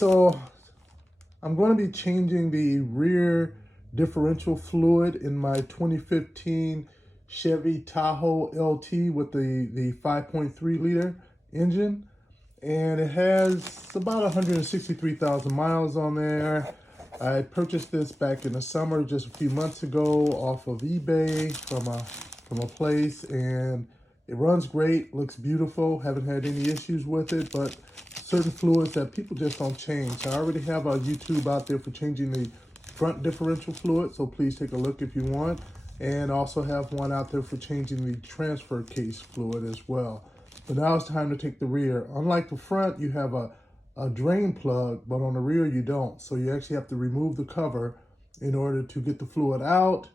So I'm going to be changing the rear differential fluid in my 2015 Chevy Tahoe LT with the 5.3 liter engine. And it has about 163,000 miles on there. I purchased this back in the summer, just a few months ago, off of eBay from a place, and it runs great, looks beautiful. Haven't had any issues with it, but certain fluids that people just don't change. I already have a YouTube out there for changing the front differential fluid, so please take a look if you want. And also have one out there for changing the transfer case fluid as well. But now it's time to take the rear. Unlike the front, you have a drain plug, but on the rear you don't. So you actually have to remove the cover in order to get the fluid out,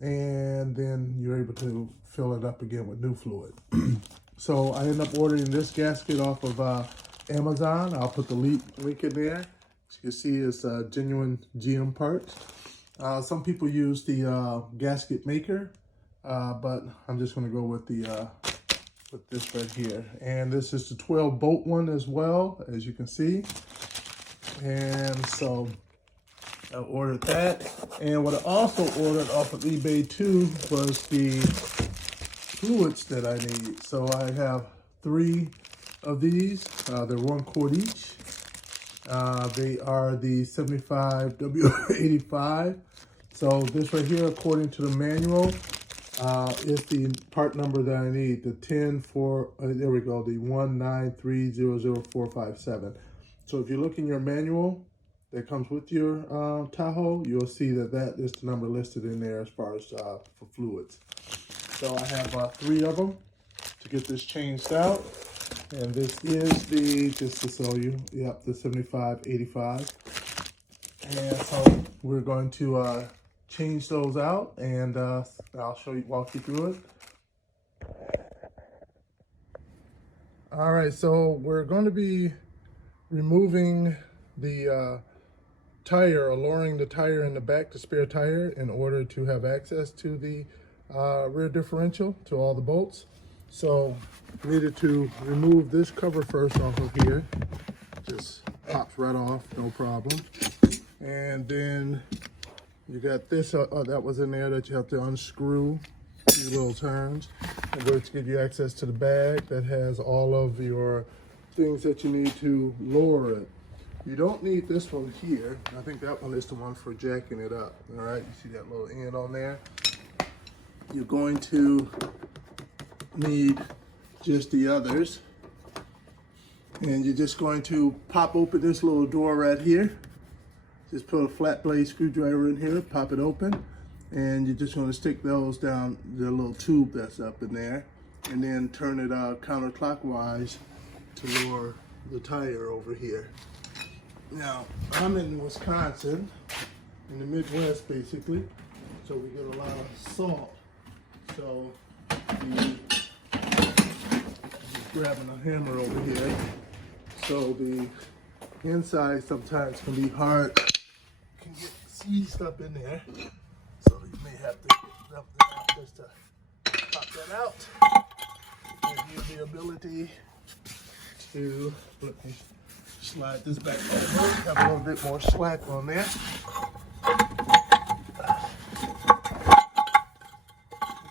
and then you're able to fill it up again with new fluid. So I ended up ordering this gasket off of Amazon. I'll put the link in there. As you can see, it's genuine GM parts. Some people use the gasket maker, but I'm just gonna go with this right here. And this is the 12 bolt one as well, as you can see. And so I ordered that. And what I also ordered off of eBay too was the fluids that I need. So I have 3 of these. They're 1 quart each. They are the 75 W85. So this right here, according to the manual, is the part number that I need, the there we go, the 193000457. So if you look in your manual that comes with your Tahoe, you'll see that is the number listed in there as far as for fluids. So I have 3 of them to get this changed out. And this is just to show you, yep, the 7585. And so we're going to change those out, and I'll walk you through it. All right, so we're going to be removing the tire, or lowering the tire in the back, the spare tire, in order to have access to the rear differential, to all the bolts. So we needed to remove this cover first off of here. Just pops right off, no problem. And then you got this that was in there that you have to unscrew these little turns in order to give you access to the bag that has all of your things that you need to lower it. You don't need this one here. I think that one is the one for jacking it up. All right, you see that little end on there? You're going to need just the others. And you're just going to pop open this little door right here. Just put a flat blade screwdriver in here, pop it open, and you're just going to stick those down the little tube that's up in there, and then turn it counterclockwise to lower the tire over here. Now, I'm in Wisconsin, in the Midwest basically, so we get a lot of salt. So just grabbing a hammer over here. So the inside sometimes can be hard, can get seized up in there. So you may have to get something out just to pop that out. Give you the ability to, let me slide this back over, have a little bit more slack on there.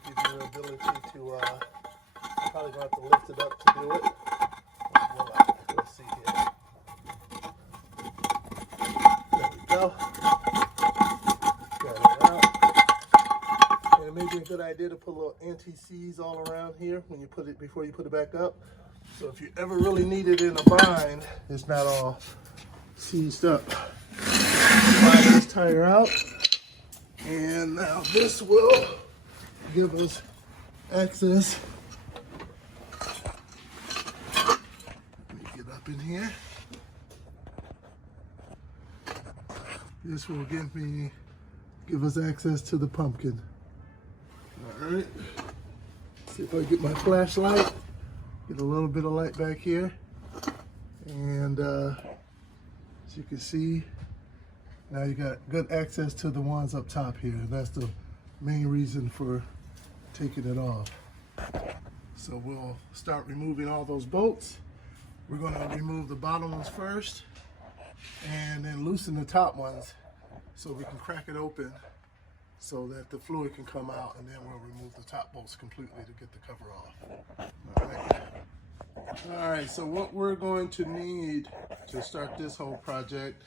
Give you the ability to, probably gonna have to lift it up to do it. Let's see here. There we go. Got it out. And it may be a good idea to put a little anti-seize all around here when you put it, before you put it back up. So if you ever really need it in a bind, it's not all seized up. Slide this tire out. And now this will give us access. Let me get up in here. This will give us access to the pumpkin. All right. See if I get my flashlight. Get a little bit of light back here. And as you can see, now you got good access to the ones up top here. That's the main reason for taking it off. So we'll start removing all those bolts. We're gonna remove the bottom ones first. and then loosen the top ones so we can crack it open so that the fluid can come out, and then we'll remove the top bolts completely to get the cover off. All right, so what we're going to need to start this whole project,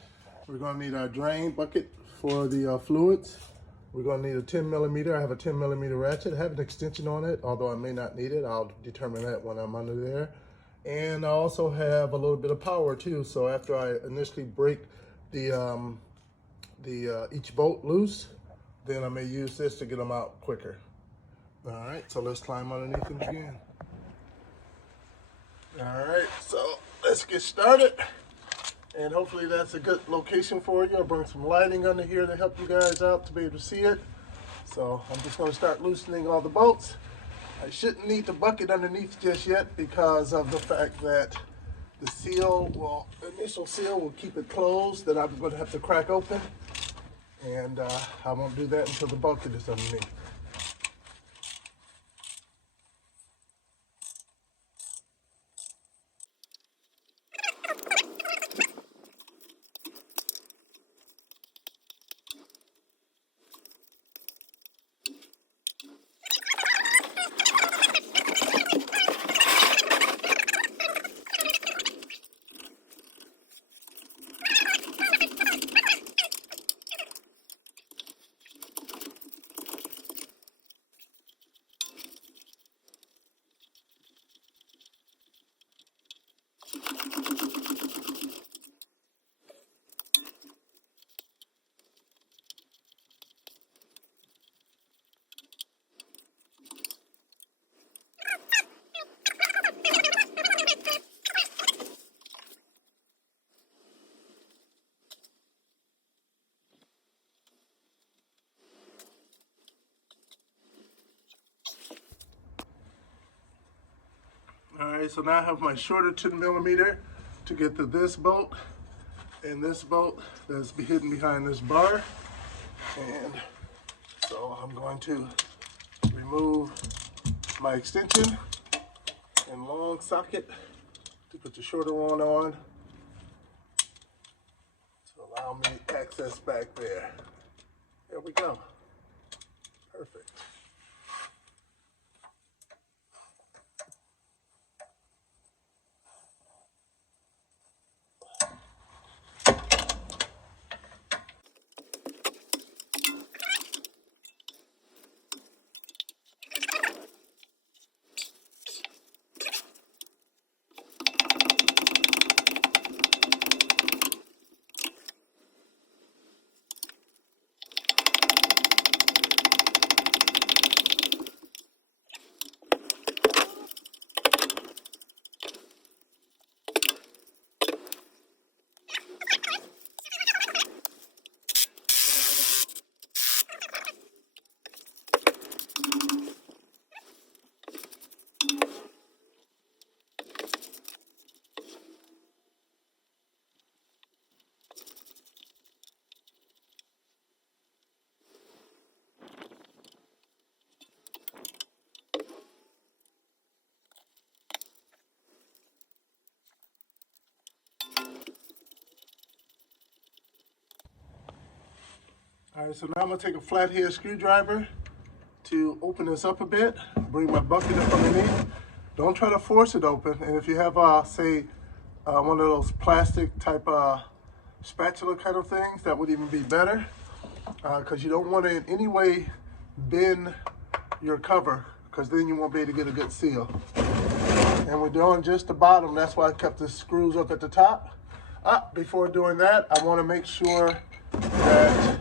we're going to need our drain bucket for the fluids. We're going to need a 10 millimeter. I have a 10 millimeter ratchet. I have an extension on it, although I may not need it. I'll determine that when I'm under there. And I also have a little bit of power too. So after I initially break the each bolt loose, then I may use this to get them out quicker. All right, so let's climb underneath them again. All right, so let's get started. And hopefully that's a good location for you. I'll bring some lighting under here to help you guys out to be able to see it. So I'm just going to start loosening all the bolts. I shouldn't need the bucket underneath just yet because of the fact that the seal initial seal will keep it closed, that I'm going to have to crack open. And I won't do that until the bucket is underneath. All right, so now I have my shorter 10 millimeter to get to this bolt and this bolt that's hidden behind this bar. And so I'm going to remove my extension and long socket to put the shorter one on to allow me access back there. There we go. Perfect. All right, so now I'm gonna take a flathead screwdriver to open this up a bit, bring my bucket up underneath. Don't try to force it open. And if you have, say, one of those plastic type spatula kind of things, that would even be better, because you don't want to in any way bend your cover, because then you won't be able to get a good seal. And we're doing just the bottom. That's why I kept the screws up at the top. Before doing that, I want to make sure that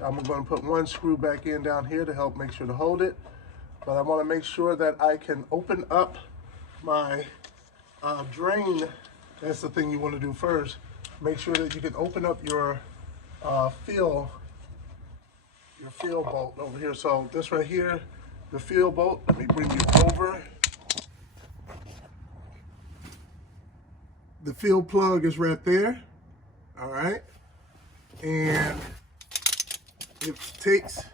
I'm going to put one screw back in down here to help make sure to hold it. But I want to make sure that I can open up my drain. That's the thing you want to do first. Make sure that you can open up your fill bolt over here. So this right here, the fill bolt, let me bring you over. The fill plug is right there, all right? And it takes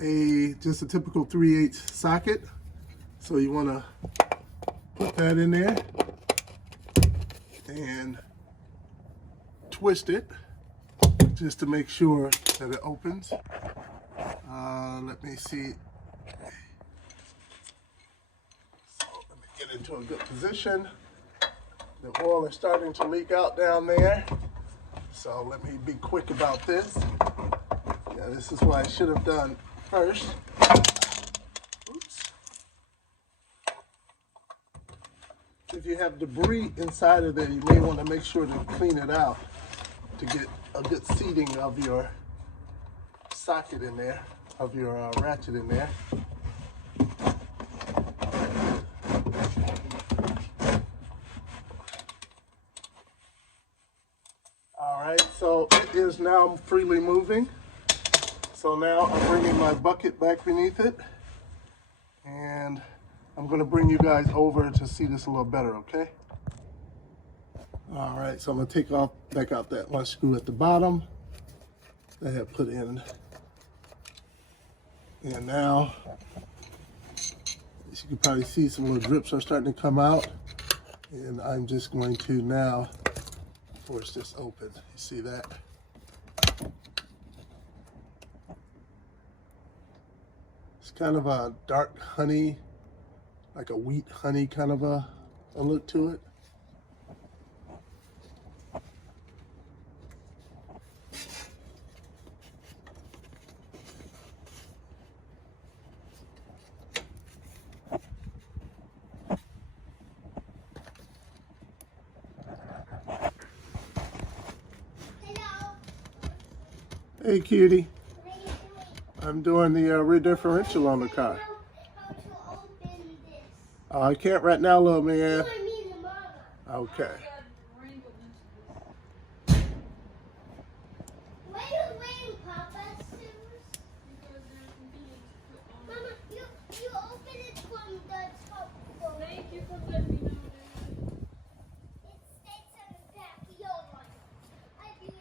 just a typical 3/8 socket. So you wanna put that in there and twist it just to make sure that it opens. Let me see. So let me get into a good position. The oil is starting to leak out down there. So let me be quick about this. Yeah, this is what I should have done first. Oops. If you have debris inside of there, you may want to make sure to clean it out to get a good seating of your socket in there, of your ratchet in there. All right, so it is now freely moving. So now I'm bringing my bucket back beneath it, and I'm going to bring you guys over to see this a little better, okay? All right, so I'm going to take back out that one screw at the bottom that I had put in. And now, as you can probably see, some little drips are starting to come out. And I'm just going to now force this open. You see that? It's kind of a dark honey, like a wheat honey kind of a look to it. Hey, cutie. What are you doing? I'm doing the rear differential on the car. How to open this? Oh, I can't right now, little man. You and me tomorrow. Okay. Why are you wearing Papa's shoes? Mama, you open it from the top floor. Thank you for letting me know. It stays on the back. Your one. I do it.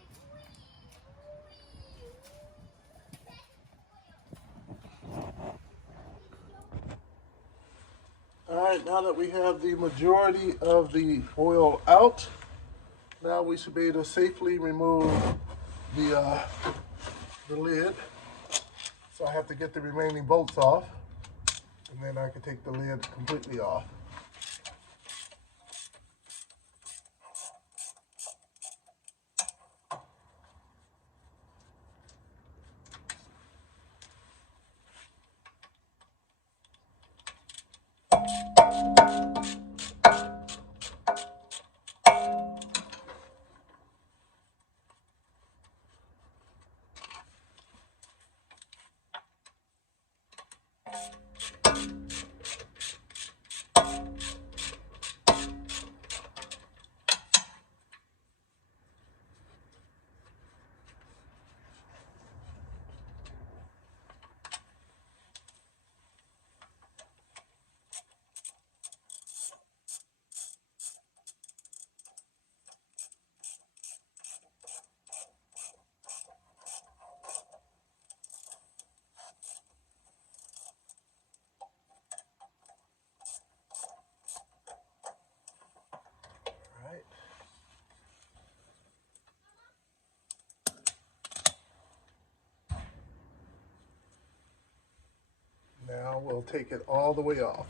All right, now that we have the majority of the oil out, now we should be able to safely remove the lid. So I have to get the remaining bolts off, and then I can take the lid completely off. All right. Now we'll take it all the way off.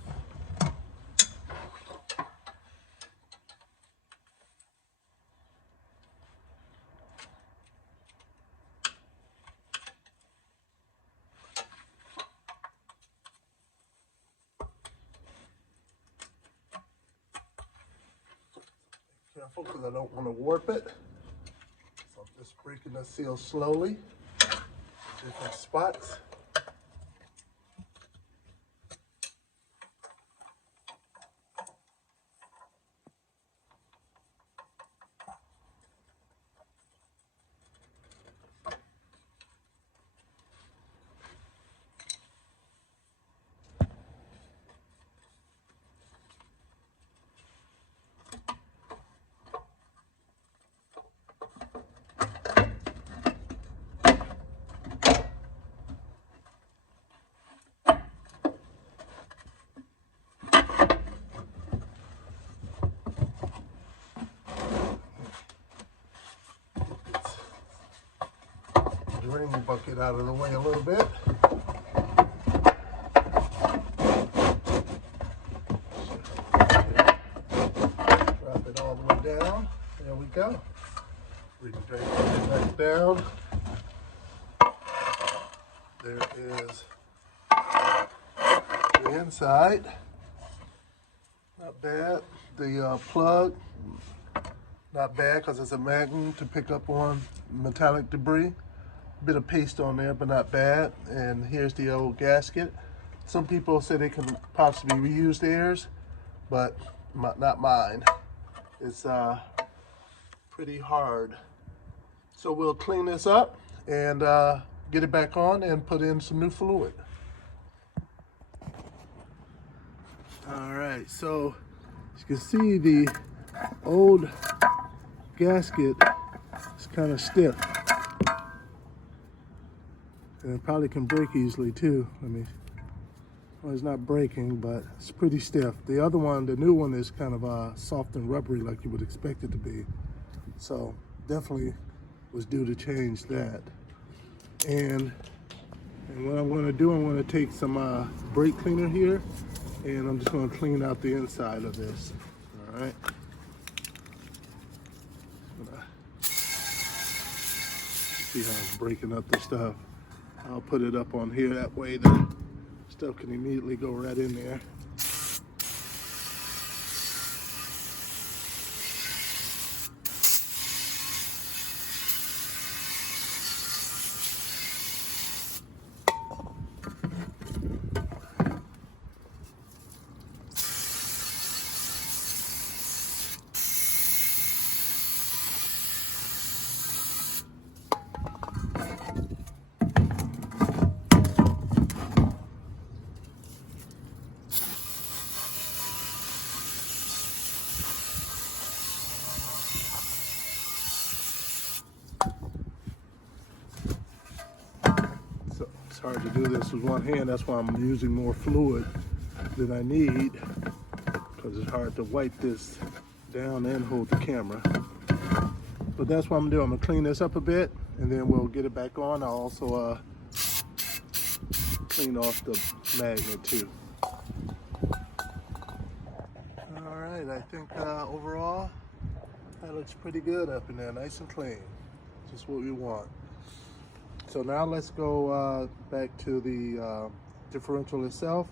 Careful, because I don't want to warp it. So I'm just breaking the seal slowly, different spots. drain bucket out of the way a little bit. Drop it all the way down. There we go. We can drain it back down. There is the inside. Not bad. The plug, not bad because it's a magnet to pick up on metallic debris. Bit of paste on there, but not bad. And here's the old gasket. Some people say they can possibly reuse theirs, but not mine. It's pretty hard. So we'll clean this up and get it back on and put in some new fluid. All right, so as you can see, the old gasket is kind of stiff. And it probably can break easily too. Well, it's not breaking, but it's pretty stiff. The other one, the new one, is kind of soft and rubbery like you would expect it to be. So definitely was due to change that. And what I'm gonna do, I'm gonna take some brake cleaner here, and I'm just gonna clean out the inside of this, all right? See how it's breaking up the stuff. I'll put it up on here, that way the stuff can immediately go right in there. It's hard to do this with one hand. That's why I'm using more fluid than I need, because it's hard to wipe this down and hold the camera. But that's what I'm doing. I'm gonna clean this up a bit, and then we'll get it back on. I'll also clean off the magnet too. All right, I think overall that looks pretty good up in there, nice and clean. Just what we want. So now let's go back to the differential itself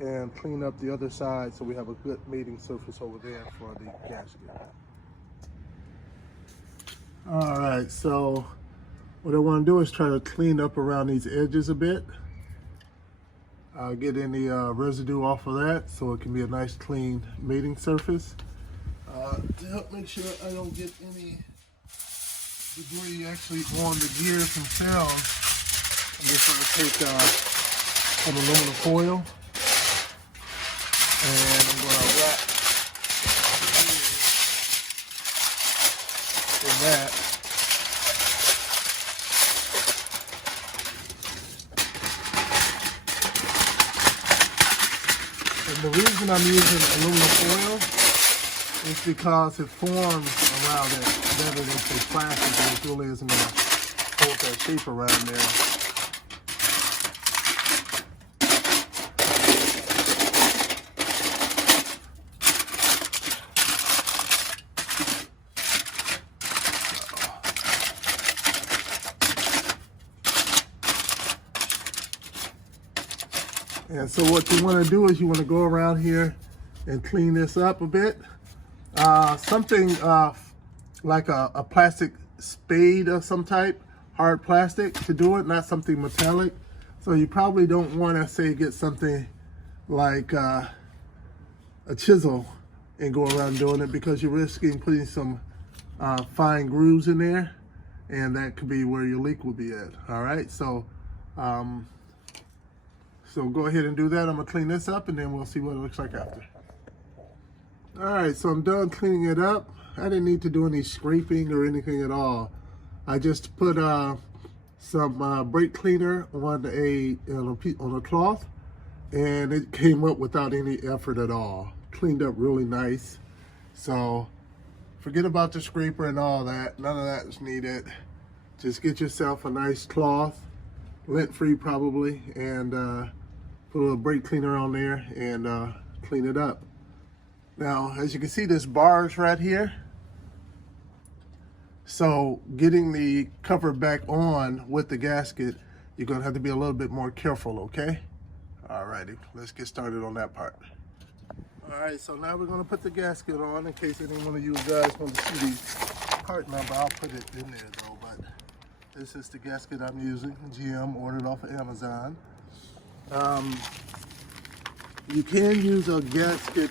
and clean up the other side so we have a good mating surface over there for the gasket. All right, so what I want to do is try to clean up around these edges a bit. Get any residue off of that so it can be a nice clean mating surface. To help make sure I don't get any debris actually on the gears themselves, I'm just going to take some aluminum foil and I'm going to wrap in that. And the reason I'm using aluminum foil is because it forms around it better than say plastic, and it really isn't going to hold that shape around there. And so what you want to do is you want to go around here and clean this up a bit. Something like a plastic spade of some type, hard plastic to do it, not something metallic. So you probably don't want to say get something like a chisel and go around doing it, because you're risking putting some fine grooves in there, and that could be where your leak will be at. All right, so so go ahead and do that. I'm gonna clean this up and then we'll see what it looks like after. All right, so I'm done cleaning it up. I didn't need to do any scraping or anything at all. I just put some brake cleaner on a cloth, and it came up without any effort at all. Cleaned up really nice. So forget about the scraper and all that. None of that is needed. Just get yourself a nice cloth, lint-free probably, and put a little brake cleaner on there and clean it up. Now, as you can see, there's bars right here. So getting the cover back on with the gasket, you're gonna have to be a little bit more careful, okay? Alrighty, let's get started on that part. Alright, so now we're gonna put the gasket on in case any one of you guys want to see the part number. I'll put it in there though, but this is the gasket I'm using, GM, ordered off of Amazon. You can use a gasket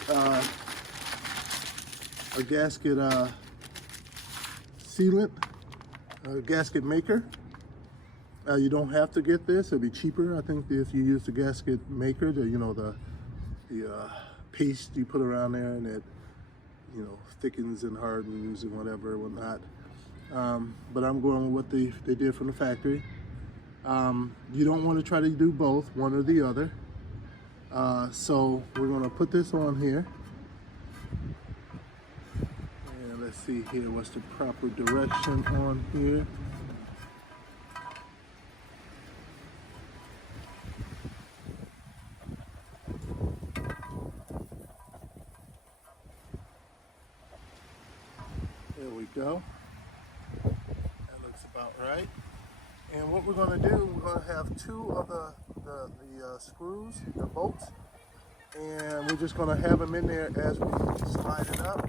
sealant, a gasket maker. You don't have to get this; it'll be cheaper. I think if you use the gasket maker, the paste you put around there, and it thickens and hardens and whatnot. But I'm going with what they did from the factory. You don't want to try to do both, one or the other. So we're going to put this on here. And let's see here, what's the proper direction on here. There we go. That looks about right. And what we're going to do, we're going to have two of the screws, the bolts, and we're just going to have them in there as we slide it up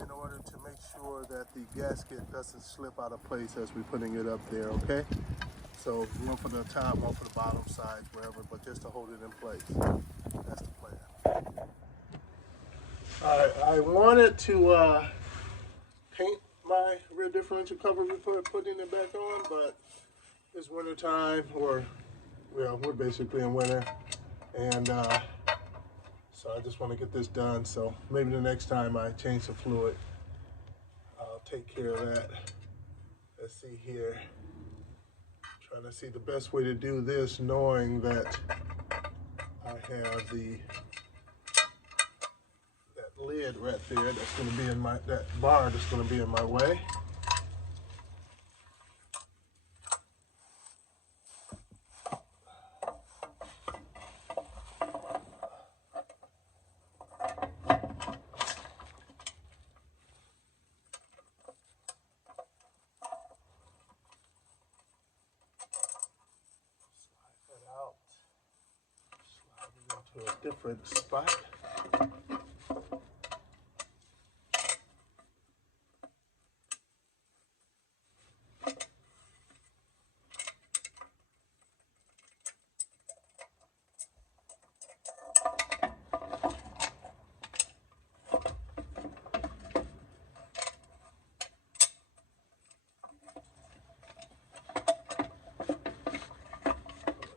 in order to make sure that the gasket doesn't slip out of place as we're putting it up there, okay? So one for the top, one for the bottom side, wherever, but just to hold it in place. That's the plan. All right, I wanted to paint my rear differential cover before putting it back on, but it's winter time, or we're basically in winter, and so I just want to get this done. So maybe the next time I change the fluid, I'll take care of that. Let's see here. Trying to see the best way to do this, knowing that I have that lid right there that's going to be in that bar that's going to be in my way. To a different spot.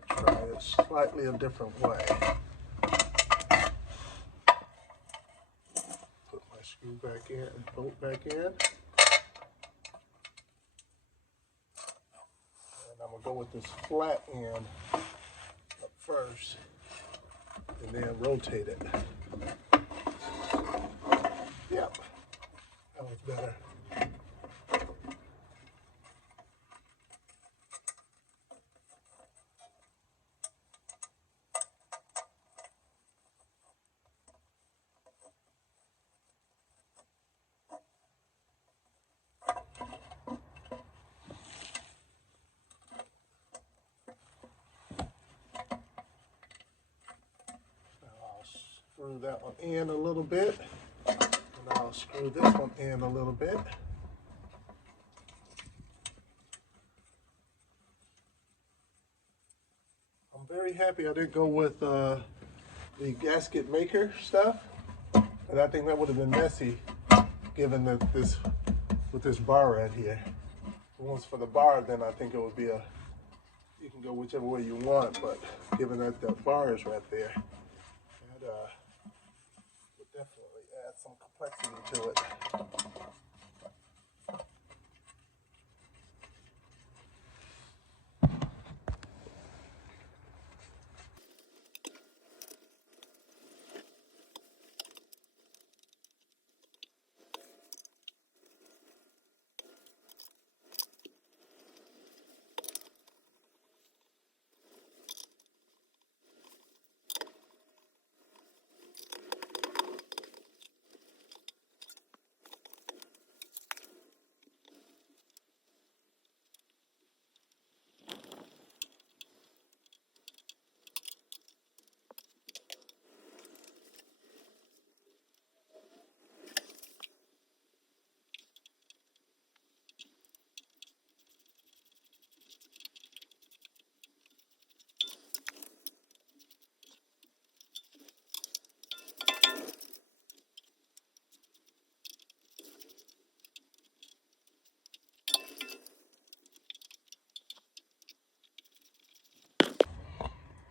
Try it slightly a different way. Screw back in and bolt back in. And I'm going to go with this flat end up first and then rotate it. Yep, that was better. Screw that one in a little bit, and I'll screw this one in a little bit. I'm very happy I didn't go with the gasket maker stuff, and I think that would have been messy given that with this bar right here. If it was for the bar, then I think it would be you can go whichever way you want, but given that the bar is right there, that would definitely add some complexity to it.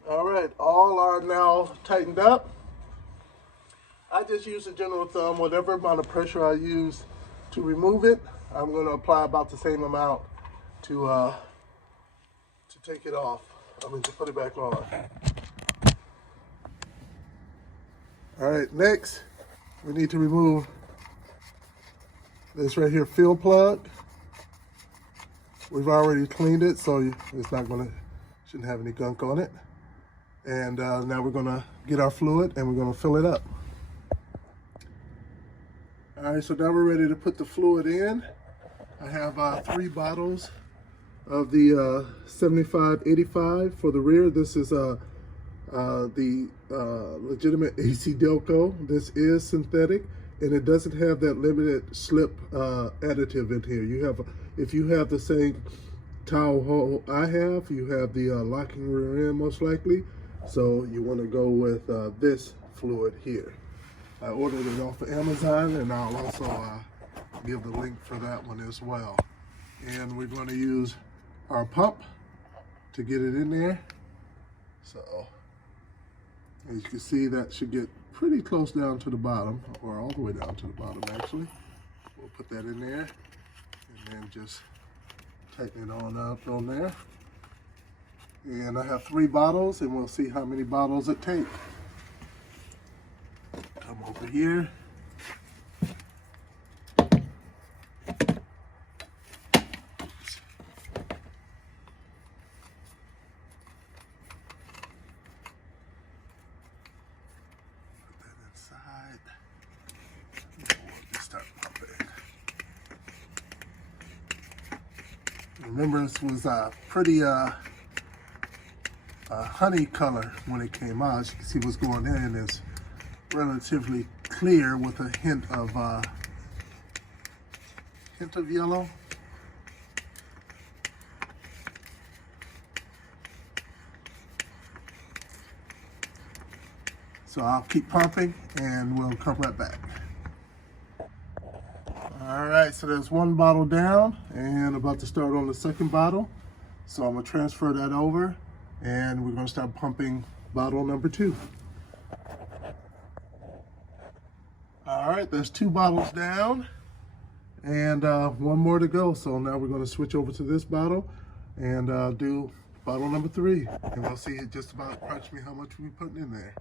All right, all are now tightened up. I just use a general thumb. Whatever amount of pressure I use to remove it, I'm going to apply about the same amount to take it off. I mean, to put it back on. All right, next we need to remove this right here fill plug. We've already cleaned it, so it's not gonna, shouldn't have any gunk on it. And now we're gonna get our fluid and we're gonna fill it up. All right, so now we're ready to put the fluid in. I have 3 bottles of the 75-85 for the rear. This is the legitimate AC Delco. This is synthetic, and it doesn't have that limited slip additive in here. You have, if you have the same Tahoe I have, you have the locking rear end most likely. So you want to go with this fluid here. I ordered it off of Amazon, and I'll also give the link for that one as well. And we're going to use our pump to get it in there. So as you can see, that should get pretty close down to the bottom, or all the way down to the bottom actually. We'll put that in there and then just tighten it on up on there. And I have 3 bottles, and we'll see how many bottles it takes. Come over here. Remember, this was a pretty honey color when it came out. As you can see what's going in is relatively clear with a hint of yellow. So I'll keep pumping and we'll come right back. All right, so there's 1 bottle down and about to start on the 2nd bottle. So I'm gonna transfer that over and we're gonna start pumping bottle number 2. All right, there's 2 bottles down and 1 more to go. So now we're gonna switch over to this bottle and do bottle number 3. And we'll see just about approximately how much we're putting in there.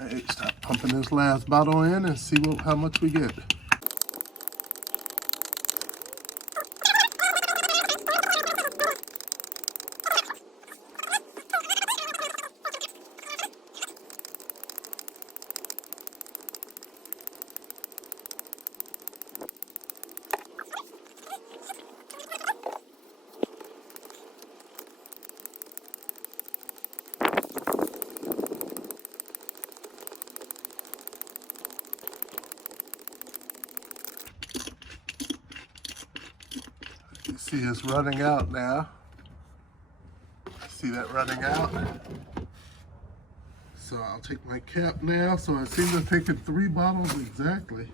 All right, start pumping this last bottle in and see how much we get. You see it's running out now. See that running out? So I'll take my cap now. So I seem to have taken 3 bottles exactly.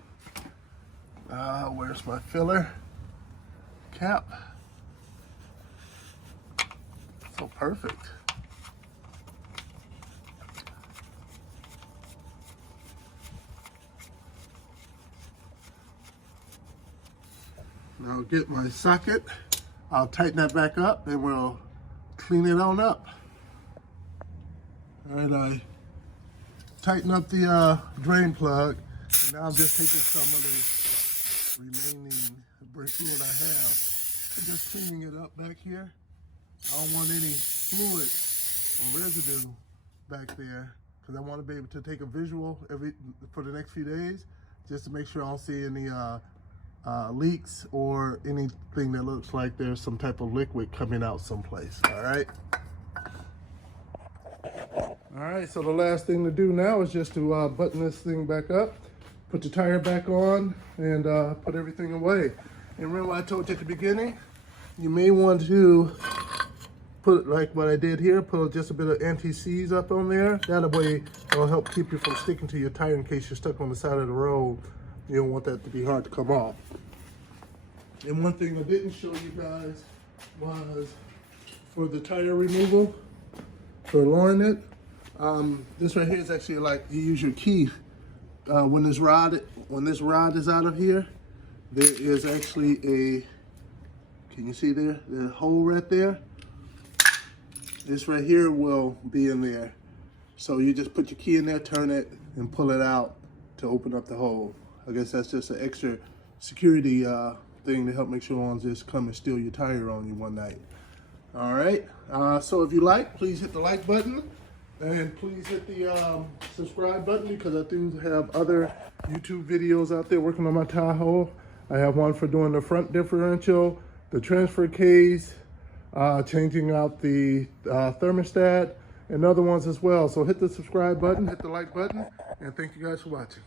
Where's my filler cap? So perfect. Now I'll get my socket. I'll tighten that back up and we'll clean it on up. All right, I tighten up the drain plug. And now I'm just taking some of the remaining brake fluid I have and just cleaning it up back here. I don't want any fluid or residue back there because I want to be able to take a visual for the next few days just to make sure I don't see any leaks or anything that looks like there's some type of liquid coming out someplace. All right, so the last thing to do now is just to button this thing back up, put the tire back on, and put everything away. And remember what I told you at the beginning? You may want to put, like what I did here, put just a bit of anti-seize up on there. That way it'll help keep you from sticking to your tire in case you're stuck on the side of the road. You don't want that to be hard to come off. And one thing I didn't show you guys was for the tire removal. for lowering it. This right here is actually like you use your key. When this rod is out of here, there is actually a, can you see there? The hole right there. This right here will be in there. So you just put your key in there, turn it, and pull it out to open up the hole. I guess that's just an extra security thing to help make sure no one just come and steal your tire on you one night. All right, so if you like, please hit the like button, and please hit the subscribe button, because I do have other YouTube videos out there working on my Tahoe. I have one for doing the front differential, the transfer case, changing out the thermostat, and other ones as well. So hit the subscribe button, hit the like button, and thank you guys for watching.